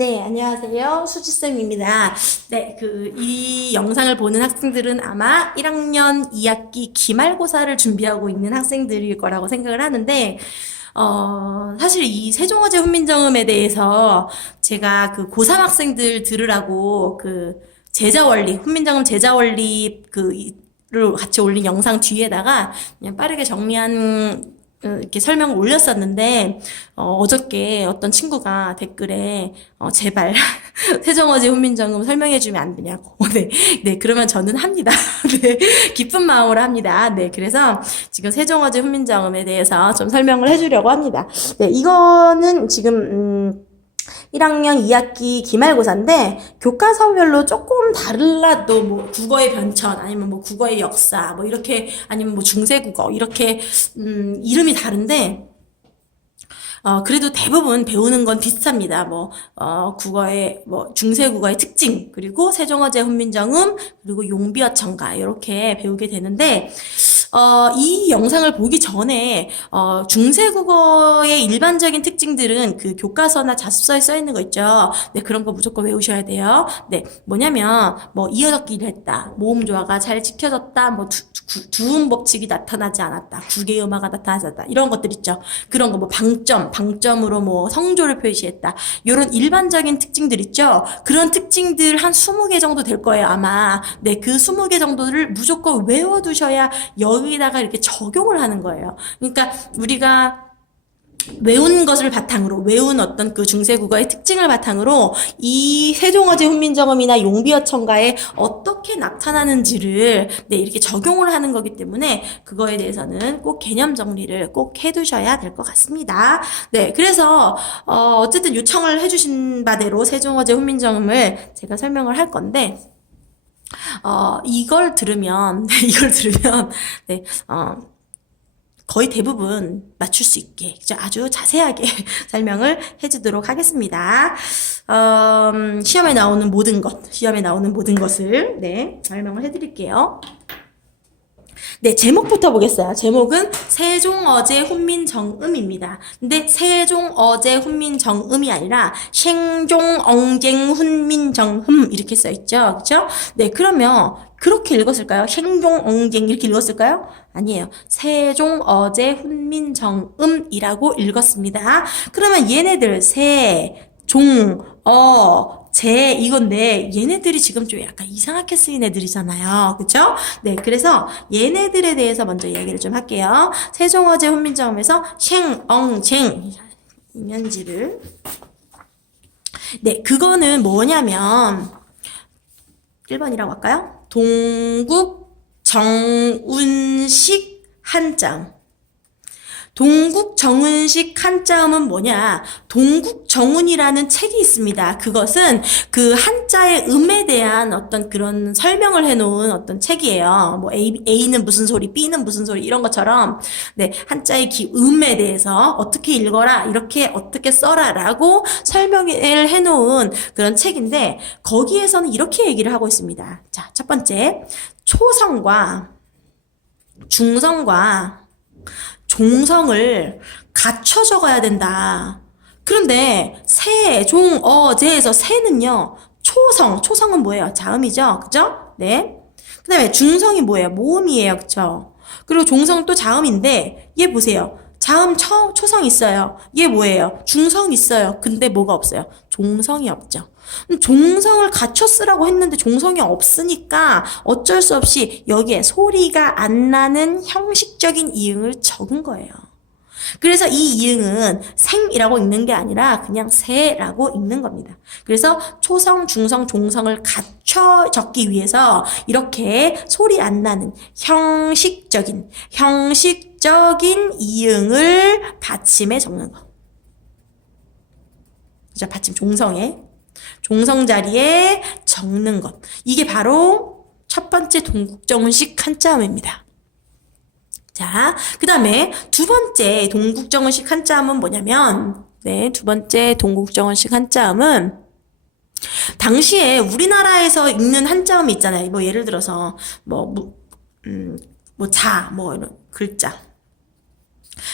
네, 안녕하세요. 수지쌤입니다. 네, 이 영상을 보는 학생들은 아마 1학년 2학기 기말고사를 준비하고 있는 학생들일 거라고 생각을 하는데, 사실 이 세종어제 훈민정음에 대해서 제가 고3 학생들 들으라고 제자원리, 훈민정음 제자원리 를 같이 올린 영상 뒤에다가 그냥 빠르게 정리한 이렇게 설명을 올렸었는데, 어저께 어떤 친구가 댓글에, 제발, 세종어제 훈민정음 설명해주면 안 되냐고. 네, 그러면 저는 합니다. 네, 기쁜 마음으로 합니다. 네, 그래서 지금 세종어제 훈민정음에 대해서 좀 설명을 해주려고 합니다. 네, 이거는 지금, 1학년 2학기 기말고사인데 교과서별로 조금 달라도 뭐 국어의 변천 아니면 뭐 국어의 역사 뭐 이렇게 아니면 뭐 중세국어 이렇게 이름이 다른데 그래도 대부분 배우는 건 비슷합니다. 국어의, 중세국어의 특징, 그리고 세종어제 훈민정음, 그리고 용비어천가, 이렇게 배우게 되는데, 이 영상을 보기 전에, 중세국어의 일반적인 특징들은 교과서나 자습서에 써 있는 거 있죠. 네, 그런 거 무조건 외우셔야 돼요. 네, 뭐냐면, 이어듣기를 했다. 모음조화가 잘 지켜졌다. 두음 법칙이 나타나지 않았다. 국외음화가 나타나지 않았다. 이런 것들 있죠. 그런 거, 방점으로 성조를 표시했다. 이런 일반적인 특징들 있죠. 그런 특징들 한 20개 정도 될 거예요, 아마. 네, 그 20개 정도를 무조건 외워두셔야 여기다가 이렇게 적용을 하는 거예요. 그러니까 우리가 외운 것을 바탕으로, 외운 어떤 중세국어의 특징을 바탕으로 이 세종어제 훈민정음이나 용비어천가에 어떻게 나타나는지를 네, 이렇게 적용을 하는 거기 때문에 그거에 대해서는 꼭 개념 정리를 꼭 해두셔야 될 것 같습니다. 네, 그래서 어쨌든 요청을 해주신 바대로 세종어제 훈민정음을 제가 설명을 할 건데 이걸 들으면 네, 거의 대부분 맞출 수 있게 아주 자세하게 설명을 해주도록 하겠습니다. 시험에 나오는 모든 것을 네, 설명을 해드릴게요. 네, 제목부터 보겠어요. 제목은 세종어제 훈민정음입니다. 근데 세종어제 훈민정음이 아니라 생종엉쟁 훈민정음 이렇게 써있죠. 그쵸? 네, 그러면 그렇게 읽었을까요? 생종엉쟁 이렇게 읽었을까요? 아니에요. 세종어제 훈민정음이라고 읽었습니다. 그러면 얘네들 이건데 얘네들이 지금 좀 약간 이상하게 쓰인 애들이잖아요. 그쵸? 네, 그래서 얘네들에 대해서 먼저 이야기를 좀 할게요. 세종어제 훈민정음에서 생엉쟁 이면지를 네, 그거는 뭐냐면 1번이라고 할까요? 동국 정운식 한자음. 동국 정운식 한자음은 뭐냐? 동국 정운이라는 책이 있습니다. 그것은 그 한자의 음에 대한 어떤 그런 설명을 해놓은 어떤 책이에요. A는 무슨 소리, B는 무슨 소리 이런 것처럼 네, 한자의 음에 대해서 어떻게 읽어라, 이렇게 어떻게 써라라고 설명을 해놓은 그런 책인데 거기에서는 이렇게 얘기를 하고 있습니다. 자, 첫 번째 초성과 중성과 종성을 갖춰 적어야 된다. 그런데 세종어제에서 세는요. 초성은 뭐예요? 자음이죠. 그죠? 네. 그 다음에 중성이 뭐예요? 모음이에요. 그쵸? 그리고 종성은 또 자음인데 얘 보세요. 자음 초성 있어요. 얘 뭐예요? 중성 있어요. 근데 뭐가 없어요? 종성이 없죠. 종성을 갖춰 쓰라고 했는데 종성이 없으니까 어쩔 수 없이 여기에 소리가 안 나는 형식적인 이응을 적은 거예요. 그래서 이 이응은 생이라고 읽는 게 아니라 그냥 세라고 읽는 겁니다. 그래서 초성, 중성, 종성을 갖춰 적기 위해서 이렇게 소리 안 나는 형식적인 이응을 받침에 적는 거. 그죠? 받침 종성 자리에 적는 것. 이게 바로 첫 번째 동국정운식 한자음입니다. 자, 그 다음에 두 번째 동국정운식 한자음은 뭐냐면, 네, 두 번째 동국정운식 한자음은 당시에 우리나라에서 읽는 한자음이 있잖아요. 예를 들어서, 이런 글자.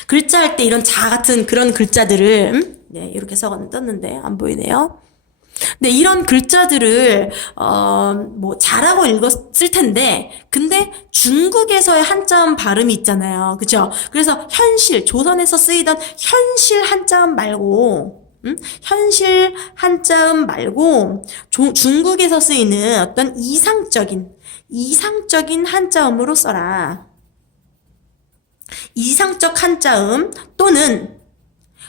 글자 할 때 이런 자 같은 그런 글자들을, 네, 이렇게 떴는데, 안 보이네요. 네, 이런 글자들을 뭐 잘하고 읽었을 텐데 근데 중국에서의 한자음 발음이 있잖아요. 그죠? 그래서 현실, 조선에서 쓰이던 현실 한자음 말고 현실 한자음 말고 중국에서 쓰이는 어떤 이상적인 한자음으로 써라. 이상적 한자음 또는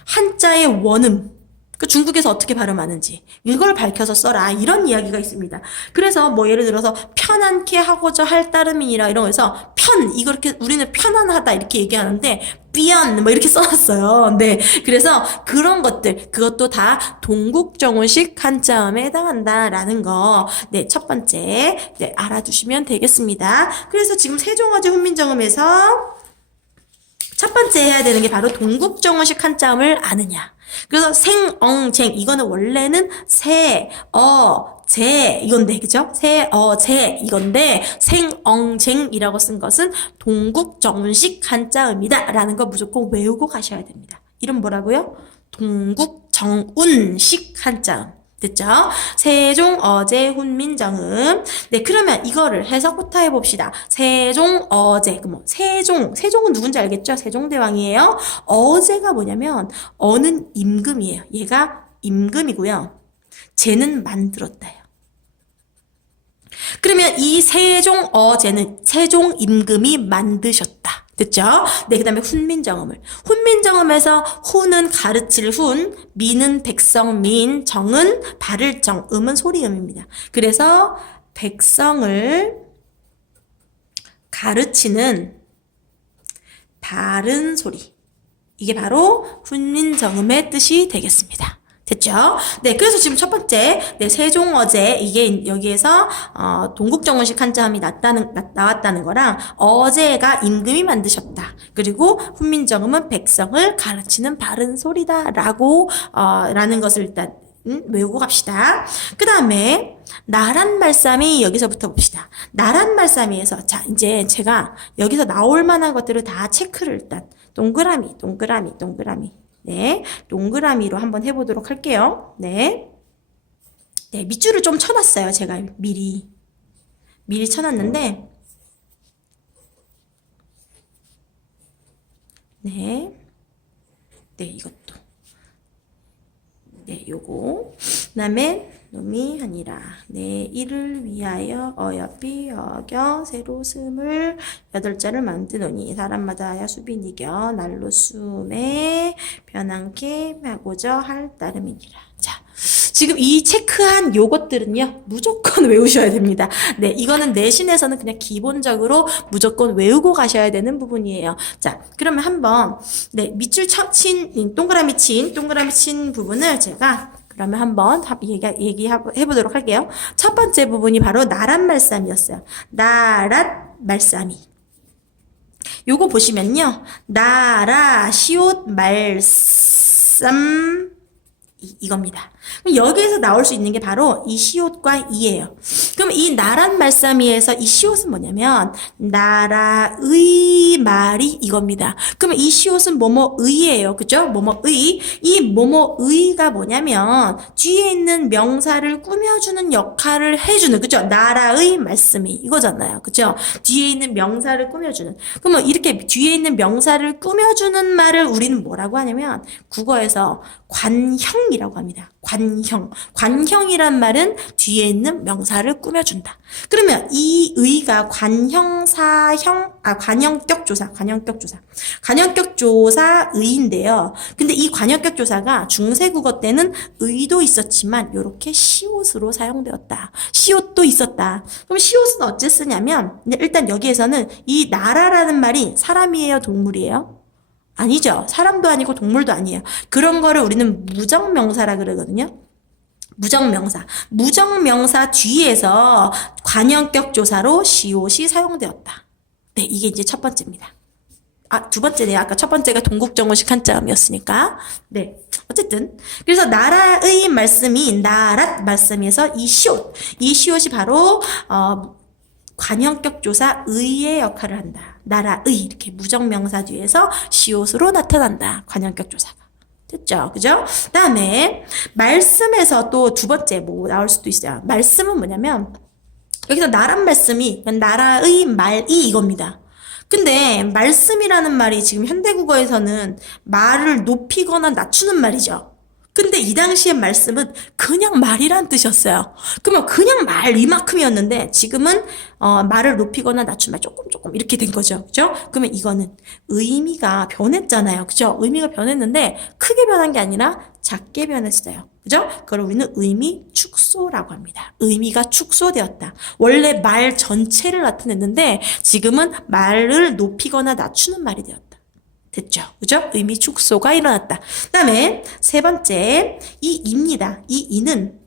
한자의 원음, 그 중국에서 어떻게 발음하는지 이걸 밝혀서 써라, 이런 이야기가 있습니다. 그래서 뭐 예를 들어서 편안케 하고자 할 따름이니라 이런 거에서 이거 이렇게 우리는 편안하다 이렇게 얘기하는데 삐언 뭐 이렇게 써놨어요. 네, 그래서 그런 것들, 그것도 다 동국정원식 한자음에 해당한다라는 거, 네, 첫 번째, 네, 알아두시면 되겠습니다. 그래서 지금 세종어제 훈민정음에서 첫 번째 해야 되는 게 바로 동국정원식 한자음을 아느냐. 그래서 생엉쟁, 이거는 원래는 제 이건데, 그죠? 제 이건데 생엉쟁이라고 쓴 것은 동국정운식 한자음이다 라는 거 무조건 외우고 가셔야 됩니다. 이름 뭐라고요? 동국정운식 한자음. 됐죠? 세종, 어제, 훈민정음. 네, 그러면 이거를 해석부터 해봅시다. 세종, 어제. 그럼 세종은 누군지 알겠죠? 세종대왕이에요. 어제가 뭐냐면, 어는 임금이에요. 얘가 임금이고요. 쟤는 만들었다요. 그러면 이 세종, 어제는 세종 임금이 만드셨다. 됐죠? 네, 그 다음에 훈민정음에서 훈은 가르칠 훈, 민은 백성 민, 정은 바를 정, 음은 소리음입니다. 그래서 백성을 가르치는 바른 소리, 이게 바로 훈민정음의 뜻이 되겠습니다. 됐죠? 네, 그래서 지금 첫 번째, 네, 세종어제, 이게 여기에서, 동국정원식 한자음이 나왔다는 거랑, 어제가 임금이 만드셨다. 그리고 훈민정음은 백성을 가르치는 바른 소리다라고, 라는 것을 일단, 외우고 갑시다. 그 다음에, 나란 말싸미 여기서부터 봅시다. 나란 말싸미에서, 자, 이제 제가 여기서 나올 만한 것들을 다 체크를 일단, 동그라미. 네, 동그라미로 한번 해보도록 할게요. 네. 네, 밑줄을 좀 쳐놨어요. 제가 미리 쳐놨는데, 네. 네, 이것도. 네, 요거. 그 다음에, 놈이 아니라, 네, 이를 위하여 어여삐 어겨 새로 스물 여덟 자를 만드노니 사람마다 야수빈 이겨 날로 숨에 변함께 하고자 할 따름이니라. 자, 지금 이 체크한 요것들은요, 무조건 외우셔야 됩니다. 네, 이거는 내신에서는 그냥 기본적으로 무조건 외우고 가셔야 되는 부분이에요. 자, 그러면 한번, 네, 밑줄 동그라미 친 부분을 제가 그러면 한번 얘기해보도록 할게요. 첫 번째 부분이 바로 나란 말싸미였어요. 나란 말싸미. 요거 보시면요. 나라, 시옷, 말쌈, 이겁니다. 그럼 여기에서 나올 수 있는 게 바로 이 시옷과 이예요. 그럼 이 나란 말싸미에서 이 시옷은 뭐냐면 나라의 말이 이겁니다. 그러면 이 시옷은 뭐뭐의예요. 그죠? 뭐뭐의. 이 뭐뭐의가 뭐냐면 뒤에 있는 명사를 꾸며주는 역할을 해주는, 그죠? 나라의 말씀이 이거잖아요. 그죠? 뒤에 있는 명사를 꾸며주는. 그러면 이렇게 뒤에 있는 명사를 꾸며주는 말을 우리는 뭐라고 하냐면 국어에서 관형이라고 합니다. 관형이란 말은 뒤에 있는 명사를 꾸며준다. 그러면 이 의가 관형격 조사 의인데요. 근데 이 관형격 조사가 중세국어 때는 의도 있었지만 이렇게 시옷으로 사용되었다. 시옷도 있었다. 그럼 시옷은 어째 쓰냐면 일단 여기에서는 이 나라라는 말이 사람이에요, 동물이에요? 아니죠. 사람도 아니고 동물도 아니에요. 그런 거를 우리는 무정명사라 그러거든요. 무정명사 뒤에서 관형격 조사로 시옷이 사용되었다. 네, 이게 이제 첫 번째입니다. 두 번째네요. 아까 첫 번째가 동국정원식 한자음이었으니까. 네. 어쨌든. 그래서 나라의 말씀이, 나랏 말씀에서 이 시옷이 바로, 관형격 조사 의의 역할을 한다. 나라의 이렇게 무정명사 뒤에서 시옷으로 나타난다. 관형격 조사가. 됐죠? 그죠? 그다음에 말씀에서 또 두 번째 뭐 나올 수도 있어요. 말씀은 뭐냐면 여기서 나란 말씀이 나라의 말이 이겁니다. 근데 말씀이라는 말이 지금 현대국어에서는 말을 높이거나 낮추는 말이죠. 근데 이 당시의 말씀은 그냥 말이란 뜻이었어요. 그러면 그냥 말 이만큼이었는데 지금은 말을 높이거나 낮춘 말 조금 이렇게 된 거죠. 그죠? 그러면 이거는 의미가 변했잖아요. 그죠? 의미가 변했는데 크게 변한 게 아니라 작게 변했어요. 그죠? 그걸 우리는 의미 축소라고 합니다. 의미가 축소되었다. 원래 말 전체를 나타냈는데 지금은 말을 높이거나 낮추는 말이 되었다. 됐죠? 그죠? 의미 축소가 일어났다. 그 다음에 세 번째, 이 이입니다. 이 이는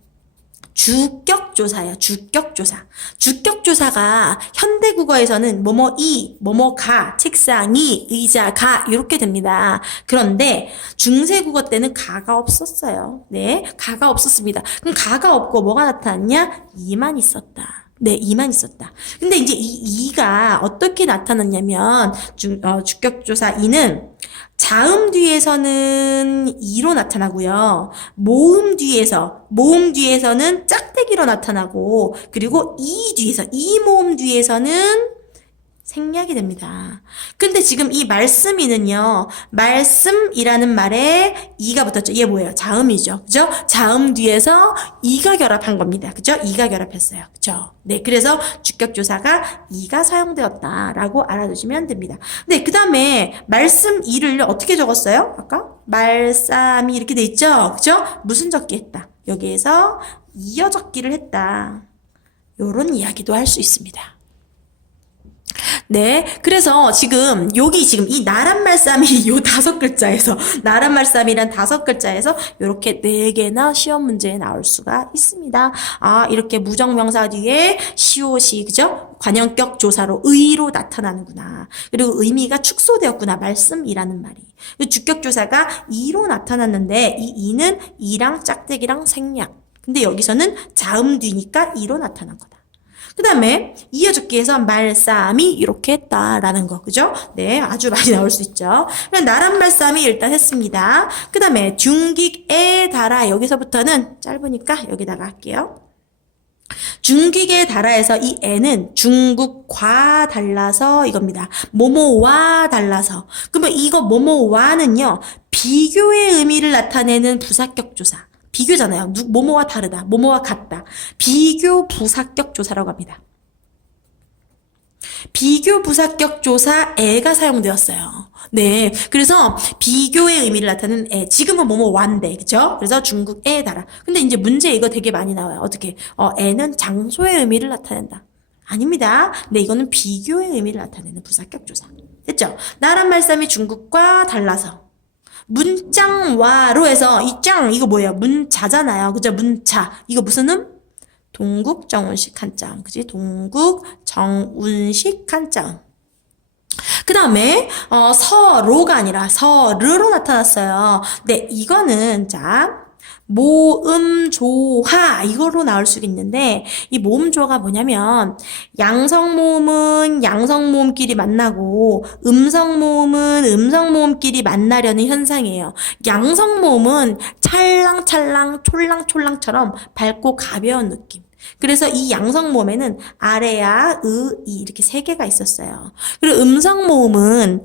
주격조사예요. 주격조사. 주격조사가 현대국어에서는 뭐뭐이, 뭐뭐가, 책상이, 의자가 이렇게 됩니다. 그런데 중세국어 때는 가가 없었어요. 네, 가가 없었습니다. 그럼 가가 없고 뭐가 나타났냐? 이만 있었다. 네, 이만 있었다. 근데 이제 이 이가 어떻게 나타났냐면 주격조사 이는 자음 뒤에서는 이로 나타나고요. 모음 뒤에서는 짝대기로 나타나고, 그리고 이 뒤에서, 이 모음 뒤에서는 생략이 됩니다. 근데 지금 이 말씀이는요, 말씀이라는 말에 이가 붙었죠. 얘 뭐예요? 자음이죠. 그죠? 자음 뒤에서 이가 결합한 겁니다. 그죠? 이가 결합했어요. 그죠? 네. 그래서 주격조사가 이가 사용되었다라고 알아두시면 됩니다. 네. 그 다음에 말씀 이를 어떻게 적었어요? 아까? 말쌈이 이렇게 돼 있죠? 그죠? 무슨 적기 했다. 여기에서 이어 적기를 했다. 요런 이야기도 할 수 있습니다. 네. 그래서 여기 이 나란 말쌈이 요 5글자에서, 나란 말쌈이란 5글자에서 요렇게 4개나 시험 문제에 나올 수가 있습니다. 아, 이렇게 무정명사 뒤에 시옷이, 그죠? 관형격 조사로 의로 나타나는구나. 그리고 의미가 축소되었구나. 말씀이라는 말이. 주격 조사가 이로 나타났는데 이 이는 이랑 짝대기랑 생략. 근데 여기서는 자음 뒤니까 이로 나타난 거다. 그 다음에 이어적기에서 말싸움이 이렇게 했다라는 거. 그죠? 네, 아주 많이 나올 수 있죠. 그럼 나란 말싸움이 일단 했습니다. 그 다음에 중깃에 달아. 여기서부터는 짧으니까 여기다가 할게요. 중국에 달아에서 이 애는 중국과 달라서 이겁니다. 뭐뭐와 달라서. 그러면 이거 뭐뭐와는요, 비교의 의미를 나타내는 부사격 조사. 비교잖아요. 뭐뭐와 다르다. 뭐뭐와 같다. 비교 부사격 조사라고 합니다. 비교 부사격 조사 애가 사용되었어요. 네. 그래서 비교의 의미를 나타내는 애. 지금은 뭐뭐완데. 그죠? 그래서 중국에 달아. 근데 이제 문제 이거 되게 많이 나와요. 어떻게? 애는 장소의 의미를 나타낸다. 아닙니다. 네, 이거는 비교의 의미를 나타내는 부사격 조사. 됐죠? 나란 말씀이 중국과 달라서. 문짱와로 해서 이 짱 이거 뭐예요? 문자잖아요. 그죠? 문자. 이거 무슨 동국 정운식 한장. 그지? 동국 정운식 한장. 그 다음에 서로가 아니라 서르로 나타났어요. 네, 이거는 모음조화 이거로 나올 수 있는데 이 모음조화가 뭐냐면 양성모음은 양성모음끼리 만나고 음성모음은 음성모음끼리 만나려는 현상이에요. 양성모음은 찰랑찰랑 촐랑촐랑처럼 밝고 가벼운 느낌. 그래서 이 양성모음에는 아래야, 이 이렇게 3개가 있었어요. 그리고 음성모음은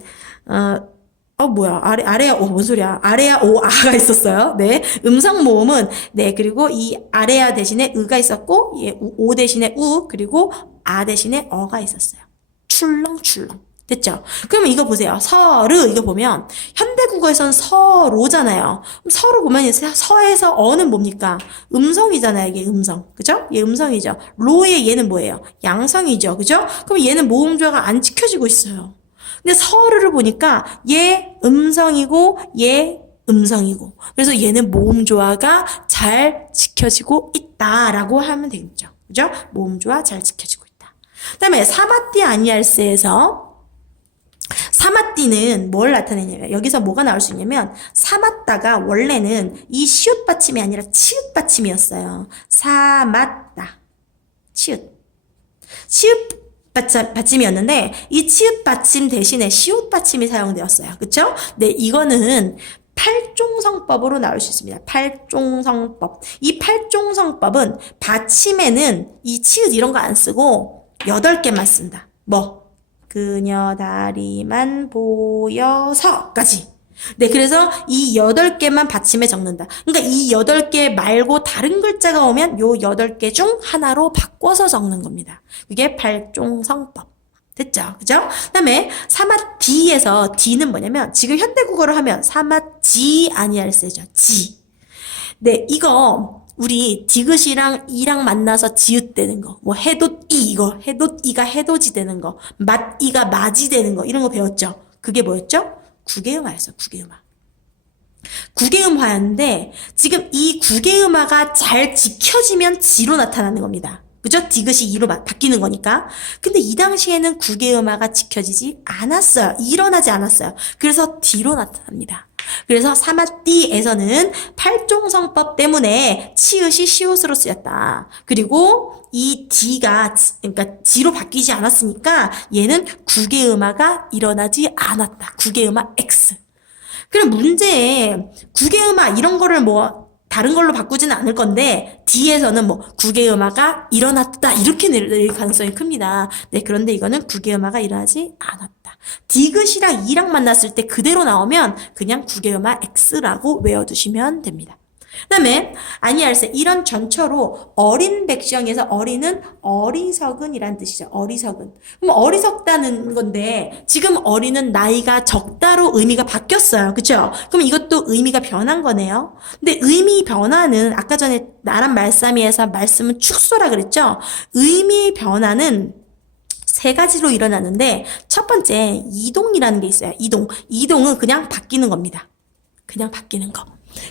아래야, 뭔 소리야. 아래야, 아가 있었어요. 네. 음성 모음은, 네. 그리고 이 아래야 대신에 으가 있었고, 오 대신에 그리고 아 대신에 어가 있었어요. 출렁출렁. 됐죠? 그러면 이거 보세요. 서르, 이거 보면, 현대국어에서는 서로잖아요. 그럼 서로 보면, 서에서 어는 뭡니까? 음성이잖아요, 이게 음성. 그죠? 얘 음성이죠. 로의 얘는 뭐예요? 양성이죠. 그죠? 그럼 얘는 모음조화가 안 지켜지고 있어요. 근데 서르를 보니까 얘 음성이고 얘 음성이고 그래서 얘는 모음조화가 잘 지켜지고 있다라고 하면 되겠죠. 그죠? 모음조화 잘 지켜지고 있다. 그 다음에 사마띠 아니알스에서 사마띠는 뭘 나타내냐면 여기서 뭐가 나올 수 있냐면 사맞다가 원래는 이 시옷 받침이 아니라 치읓 받침이었어요. 사맞다. 치읓 받침이었는데 이 치읓 받침 대신에 시옷 받침이 사용되었어요. 그쵸? 네, 이거는 팔종성법으로 나올 수 있습니다. 팔종성법. 이 팔종성법은 받침에는 이 치읓 이런 거 안 쓰고 8개만 쓴다. 뭐? 그녀 다리만 보여서까지. 네, 그래서 이 8개만 받침에 적는다. 그러니까 이 8개 말고 다른 글자가 오면 요 8개 중 하나로 바꿔서 적는 겁니다. 그게 팔종성법. 됐죠? 그죠? 그 다음에 사마디에서 D는 뭐냐면 지금 현대국어로 하면 사마지 아니할 세죠. 지. 네, 이거 우리 디귿이랑 이랑 만나서 지읒되는 거, 뭐 해돋이 이거, 해돋이가 해돋이 되는 거, 맛이가 맞이 되는 거 이런 거 배웠죠? 그게 뭐였죠? 구개음화였어. 구개음화. 구개음화였는데 지금 이 구개음화가 잘 지켜지면 지로 나타나는 겁니다. 그죠? 디귿이 이로 바뀌는 거니까. 근데 이 당시에는 구개음화가 지켜지지 않았어요. 일어나지 않았어요. 그래서 D로 나타납니다. 그래서 사마띠에서는 팔종성법 때문에 치읓이 시옷으로 쓰였다. 그리고 이 D가 그러니까 G로 바뀌지 않았으니까 얘는 구개음화가 일어나지 않았다. 구개음화 X. 그럼 문제에 구개음화 이런 거를 뭐 다른 걸로 바꾸지는 않을 건데 D에서는 뭐 구개음화가 일어났다 이렇게 내릴 가능성이 큽니다. 네, 그런데 이거는 구개음화가 일어나지 않았다. 디귿이랑 이랑 만났을 때 그대로 나오면 그냥 구개음화 X라고 외워두시면 됩니다. 그 다음에 아니할세 이런 전처로 어린 백성에서 어린은 어리석은이란 뜻이죠. 어리석은. 그럼 어리석다는 건데 지금 어린은 나이가 적다로 의미가 바뀌었어요. 그쵸? 그럼 이것도 의미가 변한 거네요. 근데 의미 변화는 아까 전에 나란 말싸미에서 말씀은 축소라 그랬죠? 의미 변화는 3가지로 일어나는데 첫 번째 이동이라는 게 있어요. 이동. 이동은 그냥 바뀌는 겁니다. 그냥 바뀌는 거.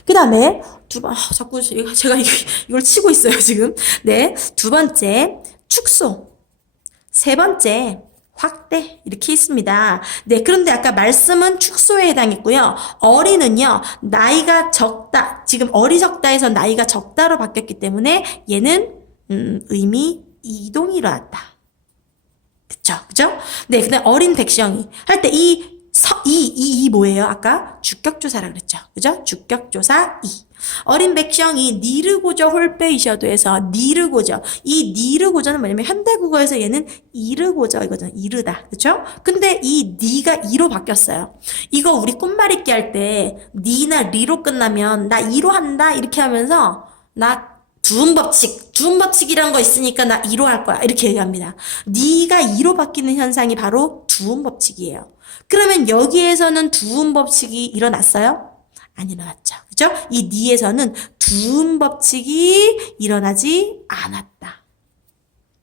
그 다음에 자꾸 제가 이걸 치고 있어요, 지금. 네. 2번째, 축소. 3번째, 확대. 이렇게 있습니다. 네. 그런데 아까 말씀은 축소에 해당했고요. 어린은요, 나이가 적다. 지금 어리적다에서 나이가 적다로 바뀌었기 때문에 얘는, 의미 이동이 일어났다. 됐죠? 그죠? 네. 근데 어린 백성이 할 때 이 뭐예요? 아까 주격조사라 그랬죠. 그죠? 주격조사 이. 어린 백성이 니르고저 홀빼이셔도에서 니르고저. 이 니르고저는 뭐냐면 현대국어에서 얘는 이르고저 이거잖아. 이르다. 그죠? 근데 이 니가 이로 바뀌었어요. 이거 우리 꽃말잇기 할 때 니나 리로 끝나면 나 이로 한다 이렇게 하면서 나 두음법칙이라는 거 있으니까 나 이로 할 거야. 이렇게 얘기합니다. 니가 이로 바뀌는 현상이 바로 두음법칙이에요. 그러면 여기에서는 두음법칙이 일어났어요? 안 일어났죠. 그죠? 이 니에서는 두음법칙이 일어나지 않았다.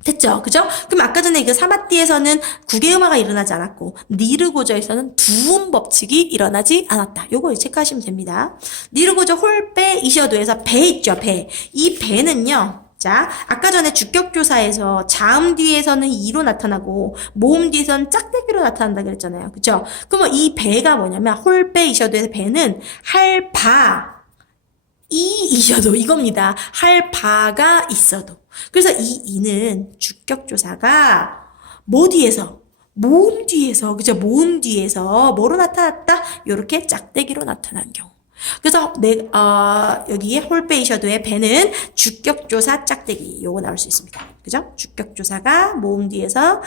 됐죠? 그죠? 그럼 아까 전에 그 사마띠에서는 구개음화가 일어나지 않았고 니르고저에서는 두음법칙이 일어나지 않았다. 요거 체크하시면 됩니다. 니르고저 홀빼 이셔도에서 배 있죠? 배. 이 배는요. 자, 아까 전에 주격조사에서 자음 뒤에서는 이로 나타나고 모음 뒤에서는 짝대기로 나타난다 그랬잖아요. 그쵸? 그러면 이 배가 뭐냐면 홀빼 이셔도에서 배는 할 바, 이 이셔도 이겁니다. 할 바가 있어도. 그래서 이 이는 주격조사가 뭐 뒤에서? 모음 뒤에서, 그죠? 모음 뒤에서 뭐로 나타났다? 요렇게 짝대기로 나타난 경우. 그래서 여기에 홀빼이셔도의 배는 주격조사 짝대기 요거 나올 수 있습니다. 그죠? 주격조사가 모음 뒤에서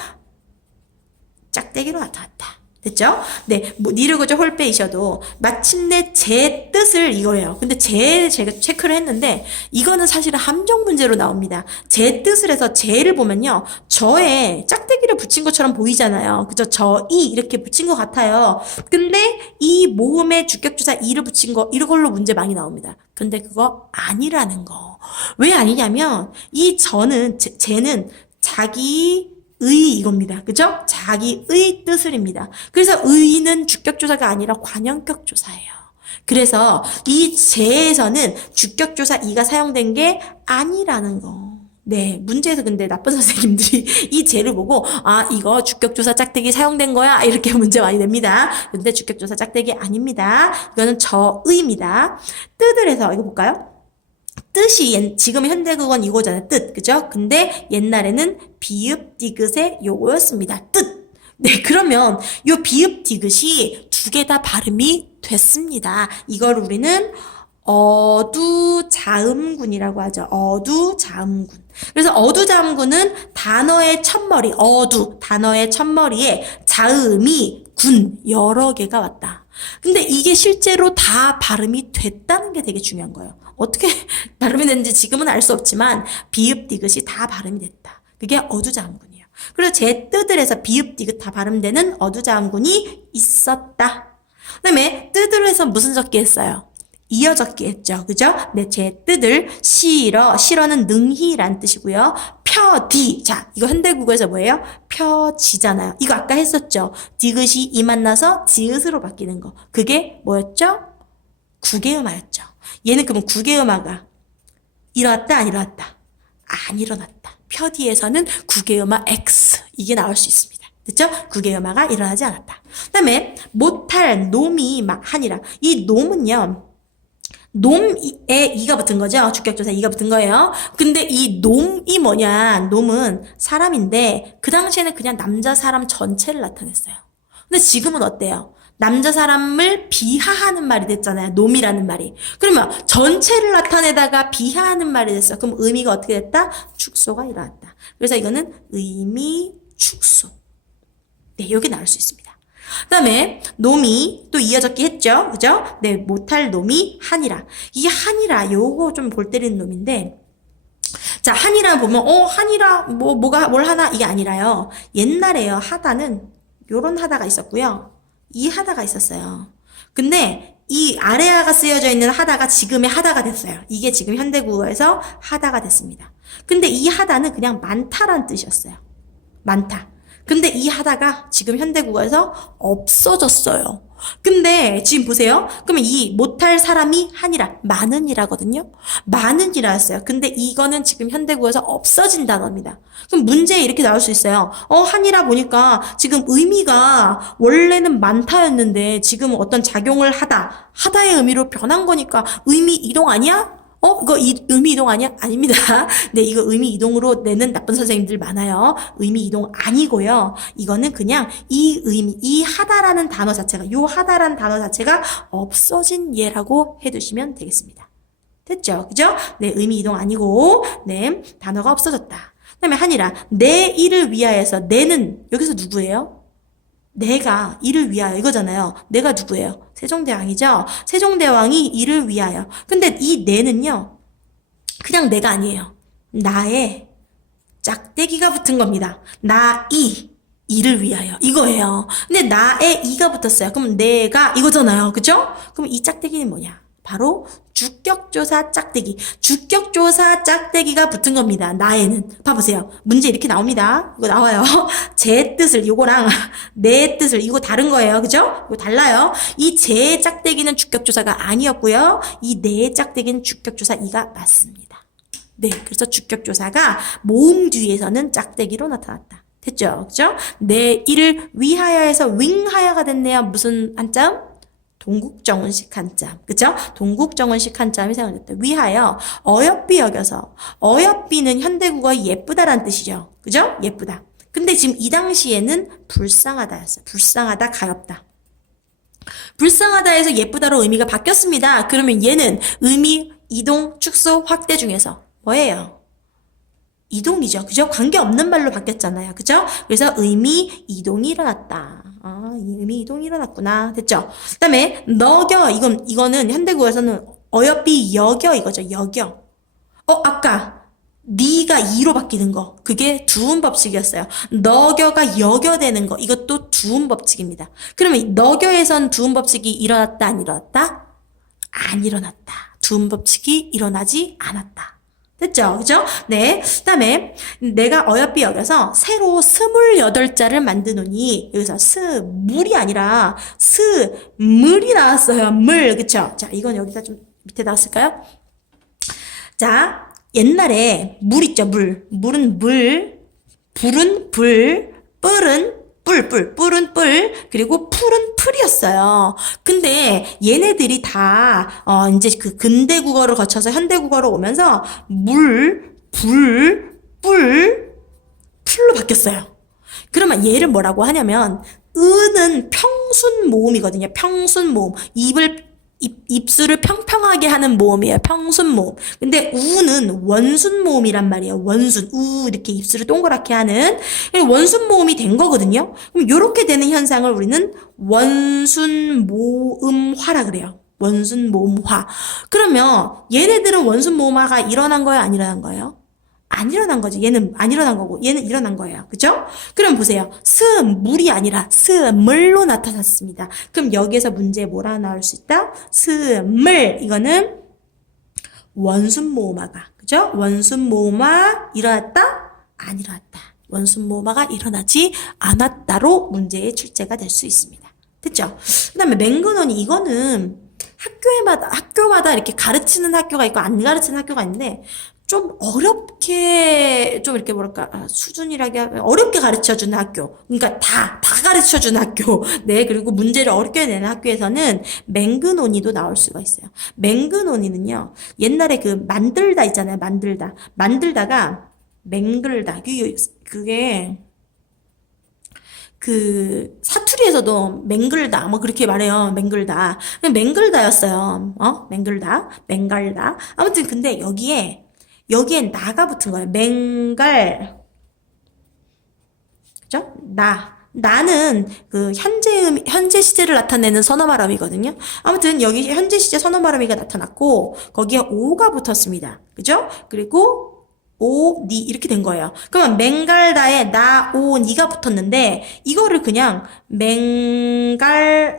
짝대기로 나타났다. 됐죠? 네, 뭐 니르고저 홀빼이셔도 마침내 제 뜻을 이거예요. 근데 제가 체크를 했는데 이거는 사실은 함정 문제로 나옵니다. 제 뜻을 해서 제를 보면요. 저에 짝대기를 붙인 것처럼 보이잖아요. 그죠? 저이 이렇게 붙인 것 같아요. 근데 이 모음에 주격조사 이를 붙인 거 이걸로 문제 많이 나옵니다. 근데 그거 아니라는 거. 왜 아니냐면 이 저는 제는 자기 의 이겁니다. 그죠? 자기의 뜻을입니다. 그래서 의는 주격조사가 아니라 관형격 조사예요. 그래서 이 제에서는 주격조사 이가 사용된 게 아니라는 거. 네, 문제에서 근데 나쁜 선생님들이 이 제를 보고 이거 주격조사 짝대기 사용된 거야 이렇게 문제 많이 냅니다. 근데 주격조사 짝대기 아닙니다. 이거는 저의입니다. 뜻을 해서 이거 볼까요? 뜻이 지금 현대국어는 이거잖아요. 뜻. 그죠? 근데 옛날에는 비읍 디귿의 요거였습니다. 뜻. 네, 그러면 요 비읍 디귿이 두 개 다 발음이 됐습니다. 이걸 우리는 어두자음군이라고 하죠. 어두자음군. 그래서 어두자음군은 단어의 첫머리, 단어의 첫머리에 자음이 군, 여러 개가 왔다. 근데 이게 실제로 다 발음이 됐다는 게 되게 중요한 거예요. 어떻게 발음이 됐는지 지금은 알 수 없지만 비읍, 디귿이 다 발음이 됐다. 그게 어두자음군이에요. 그래서 제 뜻을 해서 비읍, 디귿 다 발음되는 어두자음군이 있었다. 그 다음에 뜻을 해서 무슨 적기 했어요? 이어 적기 했죠. 그죠? 네, 제 뜻을 실어는 능히란 뜻이고요. 펴디. 자, 이거 현대국어에서 뭐예요? 펴지잖아요. 이거 아까 했었죠. 디귿이 이 만나서 지읒으로 바뀌는 거. 그게 뭐였죠? 구개음화였죠. 얘는 그러면 구개음화가 일어났다, 안 일어났다? 안 일어났다. 펴디에서는 구개음화 X. 이게 나올 수 있습니다. 됐죠? 구개음화가 일어나지 않았다. 그 다음에 못할, 놈이 막 하니라. 이 놈은요. 놈에 이가 붙은 거죠. 주격조사 이가 붙은 거예요. 근데 이 놈이 뭐냐. 놈은 사람인데 그 당시에는 그냥 남자 사람 전체를 나타냈어요. 근데 지금은 어때요? 남자 사람을 비하하는 말이 됐잖아요. 놈이라는 말이. 그러면 전체를 나타내다가 비하하는 말이 됐어. 그럼 의미가 어떻게 됐다? 축소가 일어났다. 그래서 이거는 의미 축소. 네, 여기 나올 수 있습니다. 그 다음에 놈이 또 이어적기 했죠. 그죠? 네, 못할 놈이 하니라. 이 하니라 요거 좀 골 때리는 놈인데 자, 하니라 보면 하니라 뭘 하나 이게 아니라요. 옛날에요. 하다는 요런 하다가 있었고요. 이 하다가 있었어요. 근데 이 아래아가 쓰여져 있는 하다가 지금의 하다가 됐어요. 이게 지금 현대국어에서 하다가 됐습니다. 근데 이 하다는 그냥 많다란 뜻이었어요. 많다. 근데 이 하다가 지금 현대국어에서 없어졌어요. 근데 지금 보세요. 그러면 이 못할 사람이 하니라. 많은이라거든요. 많은이라였어요. 근데 이거는 지금 현대국어에서 없어진 단어입니다. 그럼 문제에 이렇게 나올 수 있어요. 하니라 보니까 지금 의미가 원래는 많다였는데 지금은 어떤 작용을 하다의 의미로 변한 거니까 의미 이동 아니야? 이거 의미 이동 아니야? 아닙니다. 네, 이거 의미 이동으로 내는 나쁜 선생님들 많아요. 의미 이동 아니고요. 이거는 그냥 이 하다라는 단어 자체가, 요 하다라는 단어 자체가 없어진 예라고 해두시면 되겠습니다. 됐죠? 그죠? 네, 의미 이동 아니고, 네, 단어가 없어졌다. 그 다음에 하니라, 내 일을 위하여서, 내는, 여기서 누구예요? 내가 이를 위하여 이거잖아요. 내가 누구예요? 세종대왕이죠. 세종대왕이 이를 위하여. 근데 이 내는요. 그냥 내가 아니에요. 나의 짝대기가 붙은 겁니다. 이를 위하여 이거예요. 근데 나의 이가 붙었어요. 그럼 내가 이거잖아요. 그죠? 그럼 이 짝대기는 뭐냐? 바로 주격조사 짝대기. 주격조사 짝대기가 붙은 겁니다. 나에는. 봐보세요. 문제 이렇게 나옵니다. 이거 나와요. 제 뜻을, 요거랑 내 뜻을, 이거 다른 거예요. 그죠? 이거 달라요. 이 제 짝대기는 주격조사가 아니었고요. 이 내 짝대기는 주격조사 이가 맞습니다. 네. 그래서 주격조사가 모음 뒤에서는 짝대기로 나타났다. 됐죠? 그죠? 내 일을 위하여에서 윙하여가 됐네요. 무슨 한자음? 동국정운식 한자. 그쵸? 동국정운식 한자음이 사용됐다. 위하여 어여삐 여겨서. 어여삐는 현대국어의 예쁘다란 뜻이죠. 그죠? 예쁘다. 근데 지금 이 당시에는 불쌍하다였어요. 불쌍하다, 가엾다. 불쌍하다에서 예쁘다로 의미가 바뀌었습니다. 그러면 얘는 의미, 이동, 축소, 확대 중에서 뭐예요? 이동이죠. 그죠? 관계없는 말로 바뀌었잖아요. 그죠? 그래서 의미 이동이 일어났다. 의미 이동이 일어났구나. 됐죠? 그 다음에 너겨. 이거는 현대국어에서는 어여삐 여겨 이거죠. 여겨. 아까 니가 이로 바뀌는 거. 그게 두음 법칙이었어요. 너겨가 여겨되는 거. 이것도 두음 법칙입니다. 그러면 너겨에선 두음 법칙이 일어났다, 안 일어났다? 안 일어났다. 두음 법칙이 일어나지 않았다. 됐죠? 그죠? 네. 그 다음에 내가 어여삐 여겨서 새로 28자를 만드노니 여기서 물이 아니라 물이 나왔어요. 물. 그쵸? 자, 이건 여기다 좀 밑에 나왔을까요? 자, 옛날에 물 있죠? 물은 물, 불은 불, 뿔은 뿔, 그리고 풀은 풀이었어요. 근데 얘네들이 다, 이제 그 근대 국어를 거쳐서 현대 국어로 오면서 물, 불, 뿔, 풀로 바뀌었어요. 그러면 얘를 뭐라고 하냐면, 으는 평순 모음이거든요. 평순 모음. 입술을 평평하게 하는 모음이에요. 평순 모음. 근데 우는 원순 모음이란 말이에요. 원순. 우 이렇게 입술을 동그랗게 하는 원순 모음이 된 거거든요. 그럼 이렇게 되는 현상을 우리는 원순 모음화라 그래요. 원순 모음화. 그러면 얘네들은 원순 모음화가 일어난 거예요? 안 일어난 거예요? 안 일어난 거지. 얘는 안 일어난 거고 얘는 일어난 거예요. 그죠? 그럼 보세요. 스물이 아니라 스물로 나타났습니다. 그럼 여기에서 문제에 뭐라 나올 수 있다? 스물. 이거는 원순 모음화가. 그죠? 원순 모음화 일어났다? 안 일어났다. 원순 모음화가 일어나지 않았다로 문제의 출제가 될 수 있습니다. 됐죠? 그 다음에 맹근원이 이거는 학교마다 이렇게 가르치는 학교가 있고 안 가르치는 학교가 있는데 좀 어렵게 좀 이렇게 뭐랄까 수준이라게 어렵게 가르쳐주는 학교, 그러니까 다 가르쳐주는 학교. 네, 그리고 문제를 어렵게 내는 학교에서는 맹근온이도 나올 수가 있어요. 맹근온이는요 옛날에 그 만들다 있잖아요. 만들다가 맹글다. 그게 그 사투리에서도 맹글다 뭐 그렇게 말해요. 맹글다였어요. 맹갈다. 아무튼 근데 여기엔 나가 붙은 거예요. 그죠? 나는 그 현재 시제를 나타내는 선어 말음이거든요. 아무튼 여기 현재 시제 선어 말음이가 나타났고 거기에 오가 붙었습니다. 그죠? 그리고 오, 니 이렇게 된 거예요. 그러면 맹갈다에 나, 오, 니가 붙었는데 이거를 그냥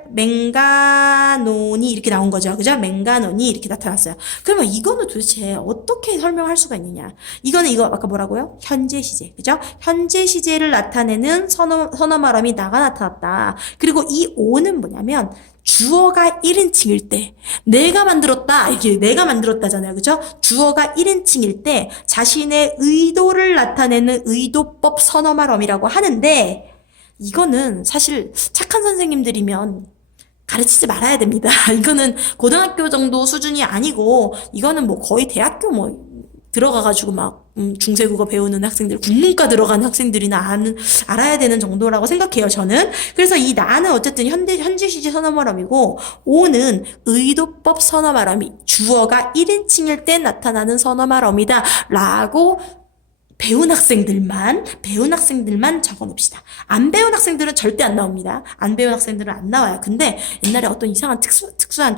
맹가노니 이렇게 나온 거죠. 그죠? 맹가노니 이렇게 나타났어요. 그러면 이거는 도대체 어떻게 설명할 수가 있느냐? 이거 아까 뭐라고요? 현재 시제. 그죠? 현재 시제를 나타내는 선어 말음이 나가 나타났다. 그리고 이 오는 뭐냐면 주어가 1인칭일 때 내가 만들었다 이게 내가 만들었다잖아요. 그죠? 주어가 1인칭일 때 자신의 의도를 나타내는 의도법 선어말음이라고 하는데 이거는 사실 착한 선생님들이면 가르치지 말아야 됩니다. 이거는 고등학교 정도 수준이 아니고 이거는 뭐 거의 대학교 뭐 들어가가지고 막 중세국어 배우는 학생들, 국문과 들어간 학생들이나 알아야 되는 정도라고 생각해요, 저는. 그래서 이 나는 어쨌든 현재 시제 선어 말음이고 오는 의도법 선어 말음이 주어가 1인칭일 때 나타나는 선어 말음이다 라고 배운 학생들만 적어 놓읍시다. 안 배운 학생들은 절대 안 나옵니다. 안 배운 학생들은 안 나와요. 근데 옛날에 어떤 이상한 특수한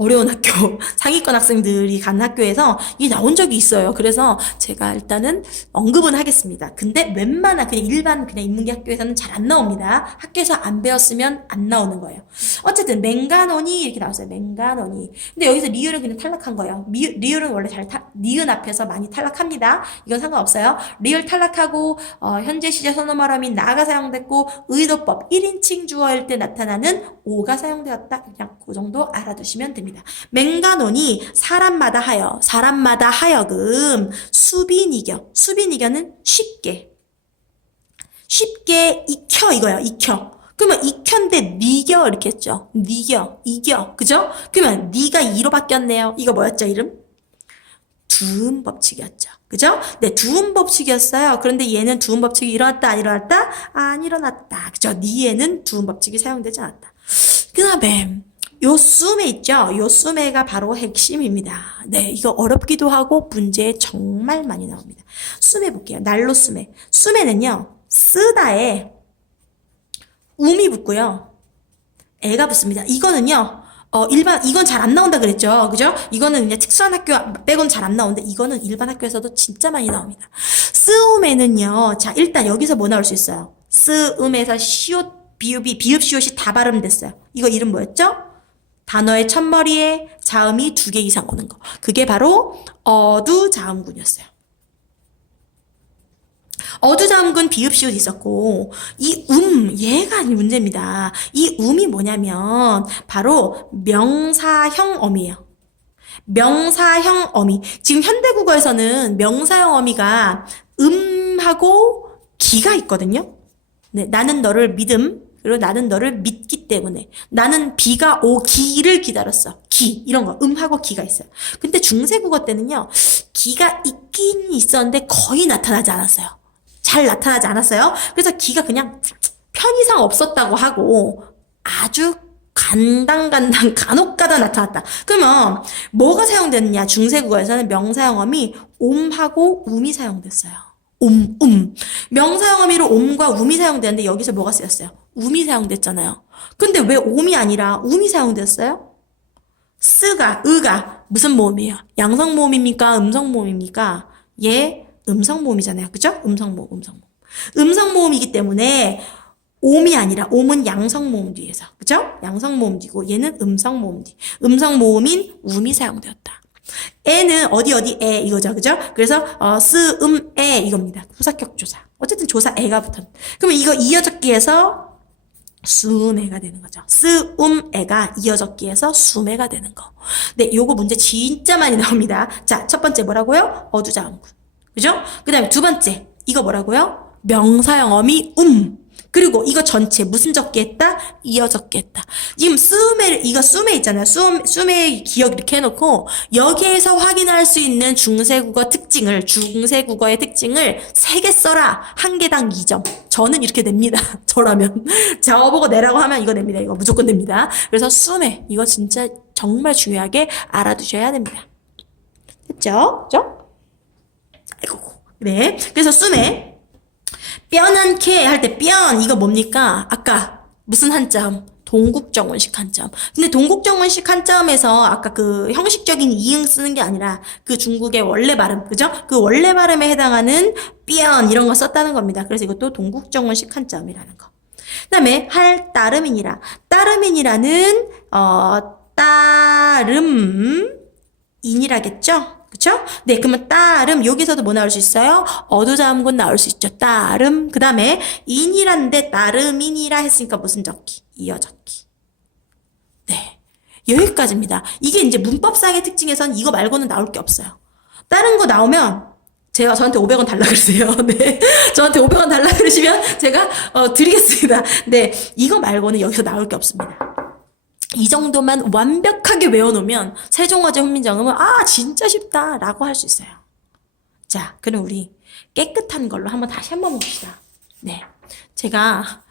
어려운 학교, 상위권 학생들이 간 학교에서 이게 나온 적이 있어요. 그래서 제가 일단은 언급은 하겠습니다. 근데 웬만한 그냥 일반 그냥 인문계 학교에서는 잘 안 나옵니다. 학교에서 안 배웠으면 안 나오는 거예요. 어쨌든 맹간원이 이렇게 나왔어요. 맹간원이. 근데 여기서 리을은 그냥 탈락한 거예요. 리을은 원래 니은 앞에서 많이 탈락합니다. 이건 상관없어요. 리을 탈락하고 현재 시제 선어 말음인 나가 사용됐고 의도법 1인칭 주어일 때 나타나는 오가 사용되었다. 그냥 그 정도 알아두시면 됩니다. 맹간온이 사람마다 하여금 수빈이겨는 쉽게 익혀 이거야. 익혀. 그러면 익혀인데 니겨 이렇게 했죠. 이겨. 그죠? 그러면 니가 이로 바뀌었네요. 이거 뭐였죠? 이름? 두음 법칙이었죠. 그죠? 네, 두음 법칙이었어요. 그런데 얘는 두음 법칙이 일어났다, 안 일어났다? 안 일어났다. 그죠? 니에는 두음 법칙이 사용되지 않았다. 그 다음에 요 수매 있죠? 요 수매가 바로 핵심입니다. 네, 이거 어렵기도 하고 문제에 정말 많이 나옵니다. 수매 볼게요. 난로 수매. 수매는요, 쓰다에 음이 붙고요. 애가 붙습니다. 이거는요, 이건 잘 안 나온다 그랬죠. 그죠? 이거는 그냥 특수한 학교 빼고는 잘 안 나오는데, 이거는 일반 학교에서도 진짜 많이 나옵니다. 쓰음에는요, 자, 일단 여기서 뭐 나올 수 있어요? 쓰음에서 시옷, 비읍, 시옷이 다 발음됐어요. 이거 이름 뭐였죠? 단어의 첫머리에 자음이 2개 이상 오는 거. 그게 바로 어두자음군이었어요. 어두자음군 비읍시옷 있었고 이 얘가 문제입니다. 이 음이 뭐냐면 바로 명사형 어미예요. 명사형 어미. 지금 현대국어에서는 명사형 어미가 음하고 기가 있거든요. 네, 나는 너를 그리고 나는 너를 믿기 때문에 나는 비가 오기를 기다렸어. 이런 거 음하고 기가 있어요. 근데 중세국어 때는요 기가 있긴 있었는데 거의 나타나지 않았어요. 잘 나타나지 않았어요? 그래서 기가 그냥 편의상 없었다고 하고 아주 간당간당 간혹가다 나타났다. 그러면 뭐가 사용됐느냐? 중세국어에서는 명사형어미 옴하고 um이 사용됐어요. 명사형어미로 um과 um이 사용되는데 여기서 뭐가 쓰였어요? um이 사용됐잖아요. 근데 왜 um이 아니라 um이 사용됐어요? 으가 무슨 모음이에요? 양성 모음입니까? 음성 모음입니까? 예, 음성 모음이잖아요. 그죠? 음성 모음. 음성 모음이기 때문에 옴이 아니라 옴은 양성 모음 뒤에서 그죠? 양성 모음 뒤고 얘는 음성 모음 뒤. 음성 모음인 um이 사용되었다. 에는 어디 에 이거죠. 그죠? 그래서 에 이겁니다. 후사격 조사. 어쨌든 조사 에가 붙은. 그러면 이거 이어적기에서 수메가 되는 거죠. 에가 이어적기에서 수메가 되는 거. 네, 요거 문제 진짜 많이 나옵니다. 자, 첫 번째 뭐라고요? 어두자음군. 그죠? 그 다음에 두 번째 이거 뭐라고요? 명사형어미 그리고 이거 전체 무슨 적기 했다? 이어 적기 했다. 지금 이거 수메 있잖아요. 수메 기억 이렇게 해놓고 여기에서 확인할 수 있는 중세국어의 특징을 3개 써라. 한 개당 2점. 저는 이렇게 냅니다. 저라면. 저보고 내라고 하면 이거 냅니다. 이거 무조건 냅니다. 그래서 수메 이거 진짜 정말 중요하게 알아두셔야 됩니다. 됐죠? 그죠? 아이고. 네. 그래서 수메 뼈난캐 할 때 뼈 이거 뭡니까? 아까 무슨 한자음? 동국정원식 한자음. 근데 동국정원식 한자음에서 아까 그 형식적인 이응 쓰는 게 아니라 그 중국의 원래 발음, 그죠? 그 원래 발음에 해당하는 뼈 이런 거 썼다는 겁니다. 그래서 이것도 동국정원식 한자음이라는 거. 그다음에 할 따름인이라는 따름인이라겠죠? 그쵸? 네, 그러면 따름 여기서도 뭐 나올 수 있어요? 어두자음군 나올 수 있죠. 따름. 그 다음에 인이란데 따름인이라 했으니까 무슨 적기? 이어적기. 네, 여기까지입니다. 이게 이제 문법상의 특징에선 이거 말고는 나올 게 없어요. 다른 거 나오면 저한테 500원 달라 그러세요. 네. 저한테 500원 달라 그러시면 제가 드리겠습니다. 네, 이거 말고는 여기서 나올 게 없습니다. 이 정도만 완벽하게 외워놓으면 세종어제 훈민정음은 진짜 쉽다 라고 할 수 있어요. 자, 그럼 우리 깨끗한 걸로 다시 한번 봅시다. 네, 제가